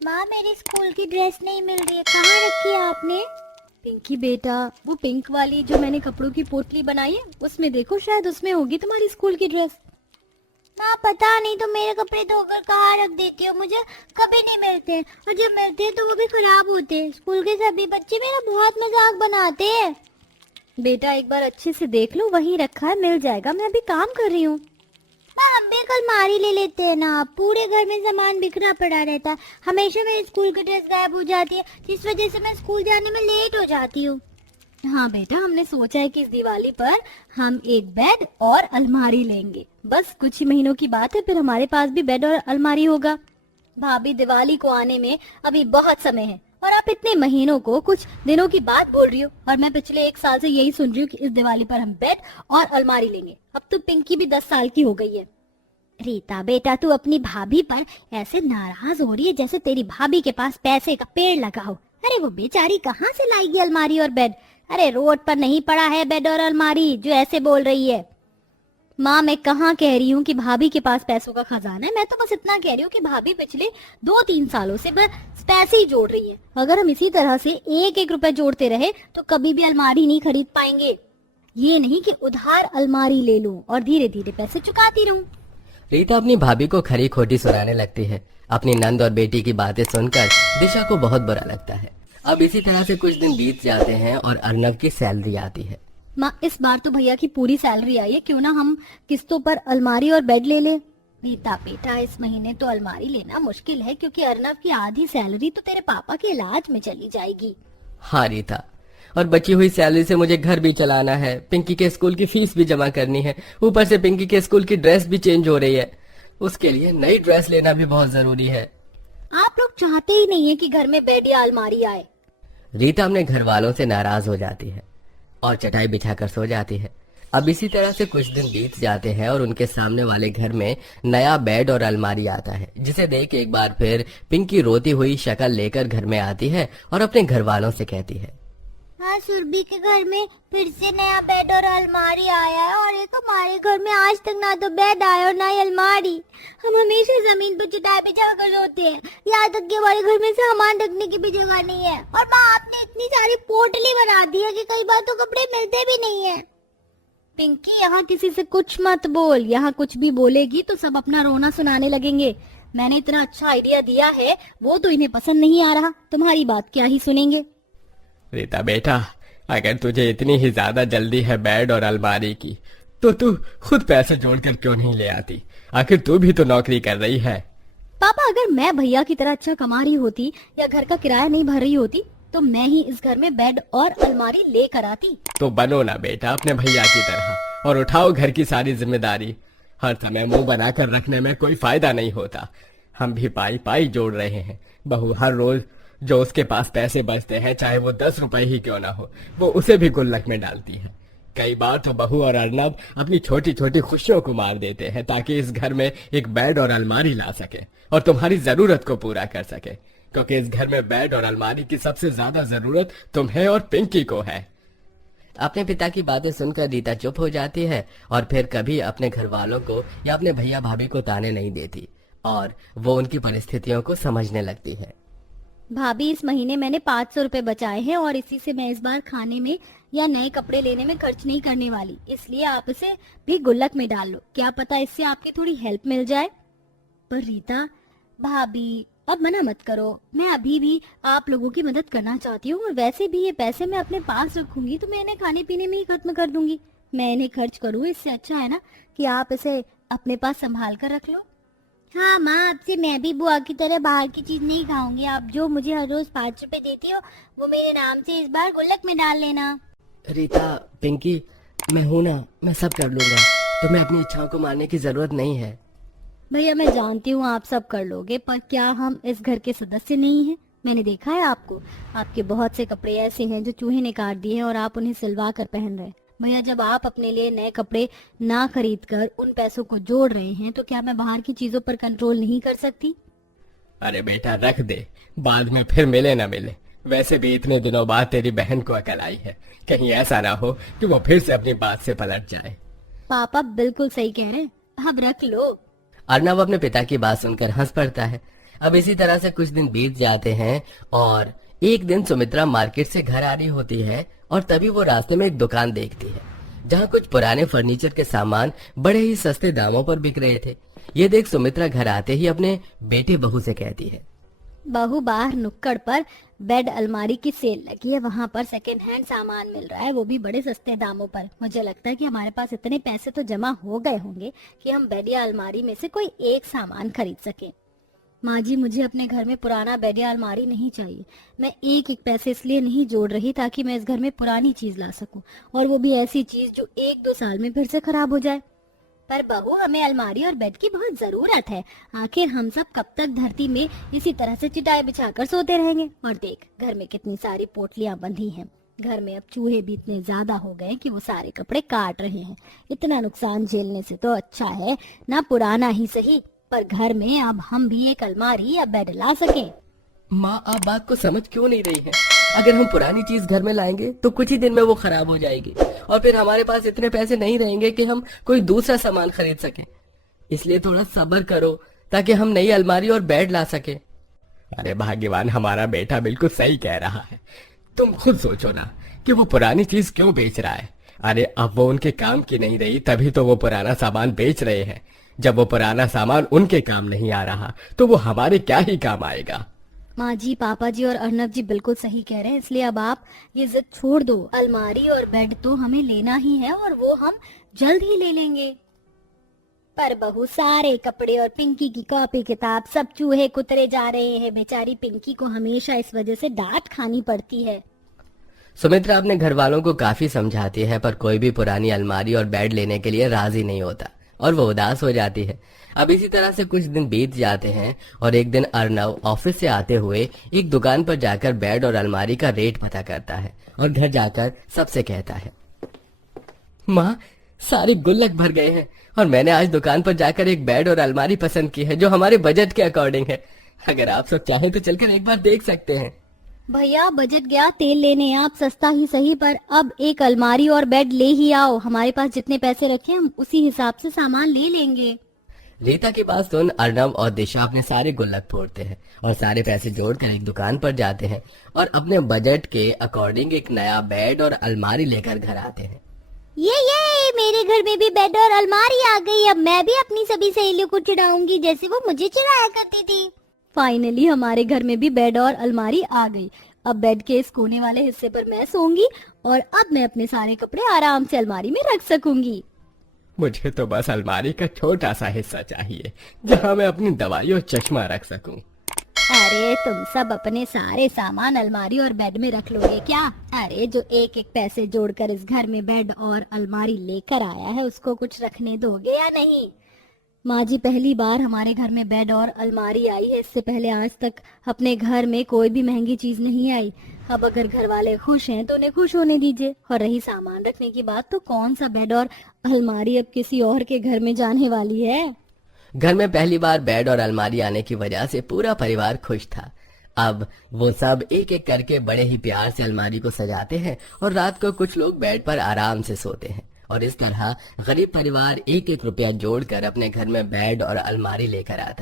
माँ मेरी स्कूल की ड्रेस नहीं मिल रही है, कहाँ रखी है आपने? पिंकी बेटा, वो पिंक वाली जो मैंने कपड़ों की पोटली बनाई है उसमें देखो, शायद उसमें होगी तुम्हारी स्कूल की ड्रेस। माँ पता नहीं, तो मेरे कपड़े धोकर कहाँ रख देती हो, मुझे कभी नहीं मिलते हैं, और जब मिलते हैं तो वो भी खराब होते हैं। स्कूल के सभी बच्चे मेरा बहुत मजाक बनाते हैं। बेटा एक बार अच्छे से देख लो, वहीं रखा है, मिल जाएगा, मैं अभी काम कर रही हूँ। माँ हम भी कल मारी ले लेते हैं ना, पूरे घर में सामान बिखरा पड़ा रहता है, हमेशा मेरी स्कूल की ड्रेस गायब हो जाती है, जिस वजह से मैं स्कूल जाने में लेट हो जाती हूँ। हाँ बेटा, हमने सोचा है कि इस दिवाली पर हम एक बेड और अलमारी लेंगे। बस कुछ ही महीनों की बात है, फिर हमारे पास भी बेड और अलमारी होगा। भाभी, दिवाली को आने में अभी बहुत समय है और आप इतने महीनों को कुछ दिनों की बात बोल रही हो, और मैं पिछले 1 साल से यही सुन रही हूँ कि इस दिवाली पर हम बेड और अलमारी लेंगे। अब तो पिंकी भी 10 साल की हो गई है। रीता बेटा, तू अपनी भाभी पर ऐसे नाराज हो रही है जैसे तेरी भाभी के पास पैसे का पेड़ लगा हो। अरे वो बेचारी कहाँ से लाएगी अलमारी और बेड? अरे रोड पर नहीं पड़ा है बेड और अलमारी जो ऐसे बोल रही है। माँ मैं कहाँ कह रही हूँ कि भाभी के पास पैसों का खजाना है, मैं तो बस इतना कह रही हूँ कि भाभी पिछले 2-3 सालों से बस पैसे ही जोड़ रही है। अगर हम इसी तरह से 1-1 रुपए जोड़ते रहे तो कभी भी अलमारी नहीं खरीद पाएंगे। ये नहीं कि उधार अलमारी ले लूं और धीरे धीरे पैसे चुकाती रहूं। रीता अपनी भाभी को खरी खोटी सुनाने लगती है। अपनी नंद और बेटी की बातें सुनकर दिशा को बहुत बुरा लगता है। अब इसी तरह से कुछ दिन बीत जाते हैं और अर्नव की सैलरी आती है। माँ इस बार तो भैया की पूरी सैलरी आई है, क्यों ना हम किस्तों पर अलमारी और बेड ले ले। रीता बेटा, इस महीने तो अलमारी लेना मुश्किल है, क्योंकि अर्नव की आधी सैलरी तो तेरे पापा के इलाज में चली जाएगी। हाँ रीता, और बची हुई सैलरी से मुझे घर भी चलाना है, पिंकी के स्कूल की फीस भी जमा करनी है, ऊपर से पिंकी के स्कूल की ड्रेस भी चेंज हो रही है, उसके लिए नई ड्रेस लेना भी बहुत जरूरी है। आप लोग चाहते ही नहीं है कि घर में बेड या अलमारी आए। रीता अपने घर वालों से नाराज हो जाती है और चटाई बिछाकर सो जाती है। अब इसी तरह से कुछ दिन बीत जाते हैं और उनके सामने वाले घर में नया बेड और अलमारी आता है, जिसे देख एक बार फिर पिंकी रोती हुई शक्ल लेकर घर में आती है और अपने घर वालों से कहती है, हाँ सुरभि के घर में फिर से नया बेड और अलमारी आया है, और एक हमारे घर में आज तक ना तो बेड आया और ना ही अलमारी। हम हमेशा जमीन पर चटाई बिछा कर सोते हैं, यहाँ तक कि हमारे घर में सामान रखने की भी जगह नहीं है। और माँ आपने इतनी सारी पोटली बना दी है कि कई बार तो कपड़े मिलते भी नहीं है। पिंकी, यहाँ किसी से कुछ मत बोल, यहाँ कुछ भी बोलेगी तो सब अपना रोना सुनाने लगेंगे। मैंने इतना अच्छा आइडिया दिया है, वो तो इन्हें पसंद नहीं आ रहा, तुम्हारी बात क्या ही सुनेंगे। रीता बेटा, अगर तुझे इतनी ही ज्यादा जल्दी है बेड और अलमारी की, तो तू खुद पैसे जोड़कर क्यों नहीं ले आती? आखिर तू भी तो नौकरी कर रही है। पापा, अगर मैं भैया की तरह अच्छा कमा रही होती या घर का किराया नहीं भर रही होती तो मैं ही इस घर में बेड और अलमारी लेकर आती। तो बनो ना बेटा अपने भैया की तरह और उठाओ घर की सारी जिम्मेदारी। हर समय मुंह बनाकर रखने में कोई फायदा नहीं होता। हम भी पाई पाई जोड़ रहे हैं। बहू हर रोज जो उसके पास पैसे बचते हैं, चाहे वो 10 रुपए ही क्यों ना हो, वो उसे भी गुल्लक में डालती है। कई बार तो बहू और अर्नब अपनी छोटी छोटी खुशियों को मार देते हैं ताकि इस घर में एक बेड और अलमारी ला सके और तुम्हारी जरूरत को पूरा कर सके, क्योंकि इस घर में बेड और अलमारी की सबसे ज्यादा जरूरत तुम्हें और पिंकी को है। अपने पिता की बातें सुनकर रीता चुप हो जाती है और फिर कभी अपने घर वालों को या अपने भैया भाभी को ताने नहीं देती और वो उनकी परिस्थितियों को समझने लगती है। भाभी, इस महीने मैंने 500 रुपए बचाए हैं और इसी से मैं इस बार खाने में या नए कपड़े लेने में खर्च नहीं करने वाली, इसलिए आप इसे भी गुल्लक में डाल लो, क्या पता इससे आपकी थोड़ी हेल्प मिल जाए। पर रीता भाभी, अब मना मत करो, मैं अभी भी आप लोगों की मदद करना चाहती हूँ, और वैसे भी ये पैसे मैं अपने पास रखूंगी तो मैं इन्हें खाने पीने में ही खत्म कर दूंगी। मैं इन्हें खर्च करूँ, इससे अच्छा है ना कि आप इसे अपने पास संभाल कर रख लो। हाँ माँ, आपसे मैं भी बुआ की तरह बाहर की चीज नहीं खाऊंगी। आप जो मुझे हर रोज 5 रुपए देती हो वो मेरे नाम से इस बार गुल्लक में डाल लेना। रीता, पिंकी, मैं हूं ना, मैं सब कर लूंगा, तुम्हें अपनी इच्छाओं को मानने की जरूरत नहीं है। भैया मैं जानती हूँ आप सब कर लोगे, पर क्या हम इस घर के सदस्य नहीं हैं? मैंने देखा है आपको, आपके बहुत से कपड़े ऐसे हैं जो चूहे ने काट दिए हैं और आप उन्हें सिलवा कर पहन रहे हैं। भैया, जब आप अपने लिए नए कपड़े ना खरीद कर उन पैसों को जोड़ रहे हैं तो क्या मैं बाहर की चीजों पर कंट्रोल नहीं कर सकती? अरे बेटा रख दे, बाद में फिर मिले ना मिले। वैसे भी इतने दिनों बाद तेरी बहन को अकल आई है, कहीं ऐसा ना हो कि वो फिर से अपनी बात से पलट जाए। पापा बिल्कुल सही कह रहे हैं, अब रख लो। अर्नव अपने पिता की बात सुनकर हंस पड़ता है। अब इसी तरह से कुछ दिन बीत जाते हैं और एक दिन सुमित्रा मार्केट से घर आ रही होती है और तभी वो रास्ते में एक दुकान देखती है जहाँ कुछ पुराने फर्नीचर के सामान बड़े ही सस्ते दामों पर बिक रहे थे। ये देख सुमित्रा घर आते ही अपने बेटे बहू से कहती है, बहू, बाहर नुक्कड़ पर बेड अलमारी की सेल लगी है, वहाँ पर सेकंड हैंड सामान मिल रहा है, वो भी बड़े सस्ते दामों पर। मुझे लगता है कि हमारे पास इतने पैसे तो जमा हो गए होंगे कि हम बेड या अलमारी में से कोई एक सामान खरीद सकें। माँ जी, मुझे अपने घर में पुराना बेड या अलमारी नहीं चाहिए। मैं एक एक पैसे इसलिए नहीं जोड़ रही ताकि मैं इस घर में पुरानी चीज ला सकूं, और वो भी ऐसी चीज जो 1-2 साल में फिर से खराब हो जाए। पर बहू, हमें अलमारी और बेड की बहुत जरूरत है। आखिर हम सब कब तक धरती में इसी तरह से चटाई बिछाकर सोते रहेंगे? और देख, घर में कितनी सारी पोटलियां बंधी हैं। घर में अब चूहे भी इतने ज्यादा हो गए कि वो सारे कपड़े काट रहे हैं। इतना नुकसान झेलने से तो अच्छा है ना पुराना ही सही, पर घर में अब हम भी एक अलमारी या बेड ला सकें। माँ, आप बात को समझ क्यों नहीं रही हैं? अगर हम पुरानी चीज घर में लाएंगे तो कुछ ही दिन में वो खराब हो जाएगी और फिर हमारे पास इतने पैसे नहीं रहेंगे कि हम कोई दूसरा सामान खरीद सकें। इसलिए थोड़ा सब्र करो ताकि हम नई अलमारी और बेड ला सके। अरे भाग्यवान, हमारा बेटा बिल्कुल सही कह रहा है। तुम खुद सोचो ना कि वो पुरानी चीज क्यों बेच रहा है। अरे अब वो उनके काम की नहीं रही, तभी तो वो पुराना सामान बेच रहे हैं। जब वो पुराना सामान उनके काम नहीं आ रहा तो वो हमारे क्या ही काम आएगा। माँ जी, पापा जी और अर्नब जी बिल्कुल सही कह रहे हैं, इसलिए अब आप ये जिद छोड़ दो। अलमारी और बेड तो हमें लेना ही है और वो हम जल्द ही ले लेंगे। पर बहू, सारे कपड़े और पिंकी की कॉपी किताब सब चूहे कुतरे जा रहे हैं। बेचारी पिंकी को हमेशा इस वजह से डांट खानी पड़ती है। सुमित्रा अपने घर वालों को काफी समझाती है पर कोई भी पुरानी अलमारी और बेड लेने के लिए राजी नहीं होता और वो उदास हो जाती है। अब इसी तरह से कुछ दिन बीत जाते हैं और एक दिन अर्नव ऑफिस से आते हुए एक दुकान पर जाकर बेड और अलमारी का रेट पता करता है और घर जाकर सबसे कहता है, माँ, सारे गुल्लक भर गए हैं और मैंने आज दुकान पर जाकर एक बेड और अलमारी पसंद की है जो हमारे बजट के अकॉर्डिंग है। अगर आप सब चाहें तो चलकर एक बार देख सकते हैं। भैया, बजट गया तेल लेने, आप सस्ता ही सही पर अब एक अलमारी और बेड ले ही आओ। हमारे पास जितने पैसे रखे हम उसी हिसाब से सामान ले लेंगे। रीता की बात सुन अर्नव और दिशा अपने सारे गुल्लक फोड़ते हैं और सारे पैसे जोड़कर एक दुकान पर जाते हैं और अपने बजट के अकॉर्डिंग एक नया बेड और अलमारी लेकर घर आते हैं। ये मेरे घर में भी बेड और अलमारी आ गई। अब मैं भी अपनी सभी सहेलियों को चिढ़ाऊंगी जैसे वो मुझे चिढ़ाया करती थी। फाइनली हमारे घर में भी बेड और अलमारी आ गई। अब बेड के इस कोने वाले हिस्से पर मैं सोऊंगी और अब मैं अपने सारे कपड़े आराम से अलमारी में रख सकूंगी। मुझे तो बस अलमारी का छोटा सा हिस्सा चाहिए जहाँ मैं अपनी दवाई और चश्मा रख सकूं। अरे तुम सब अपने सारे सामान अलमारी और बेड में रख लोगे क्या? अरे जो एक एक पैसे जोड़कर इस घर में बेड और अलमारी लेकर आया है उसको कुछ रखने दोगे या नहीं? माँ जी, पहली बार हमारे घर में बेड और अलमारी आई है। इससे पहले आज तक अपने घर में कोई भी महंगी चीज नहीं आई। अब अगर घर वाले खुश हैं तो उन्हें खुश होने दीजिए। और रही सामान रखने की बात, तो कौन सा बेड और अलमारी अब किसी और के घर में जाने वाली है। घर में पहली बार बेड और अलमारी आने की वजह से पूरा परिवार खुश था। अब वो सब एक एक करके बड़े ही प्यार से अलमारी को सजाते हैं और रात को कुछ लोग बेड पर आराम से सोते हैं और इस तरह गरीब परिवार एक एक रुपया जोड़कर अपने घर में बेड और अलमारी लेकर आता है।